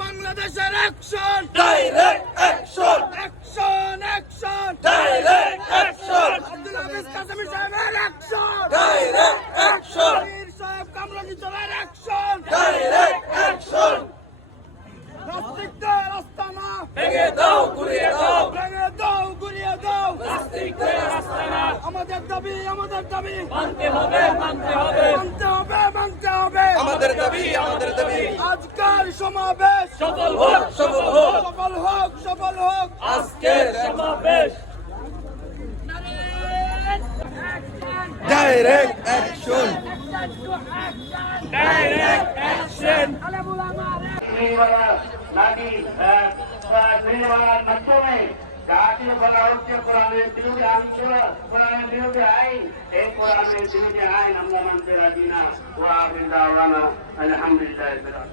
বাংলাদেশের action, direct action, action, action, direct action, Abdul হাফেজ কাসেমি সাহেবের অ্যাকশন, ডাইরেক্ট অ্যাকশন, মীর সাহেব কামরানী সাহেবের অ্যাকশন, ডাইরেক্ট অ্যাকশন, নাস্তিকদের আস্তানা ভেঙে দাও, গুড়িয়ে দাও, ভেঙে দাও, গুড়িয়ে দাও, নাস্তিকদের আস্তানা। আমাদের দাবি, আমাদের দাবি মানতে হবে, মানতে হবে, মানতে হবে, মানতে হবে, আমাদের দাবি, আমাদের দাবি। আজকের সমাবেশ সফল হোক, সফল হোক, সফল হোক, সফল হোক আজকের সমাবেশ। Direct action, direct action. মাধ্যমে জাতীয় বলা হচ্ছে কোরআনের বিরোধী কোরআনের বিরোধী আইন, এই কোরআনের বিরোধী আইন আমরা মানতে রাজি না। ওয়া আখির দাওয়ানা আলহামদুলিল্লাহ।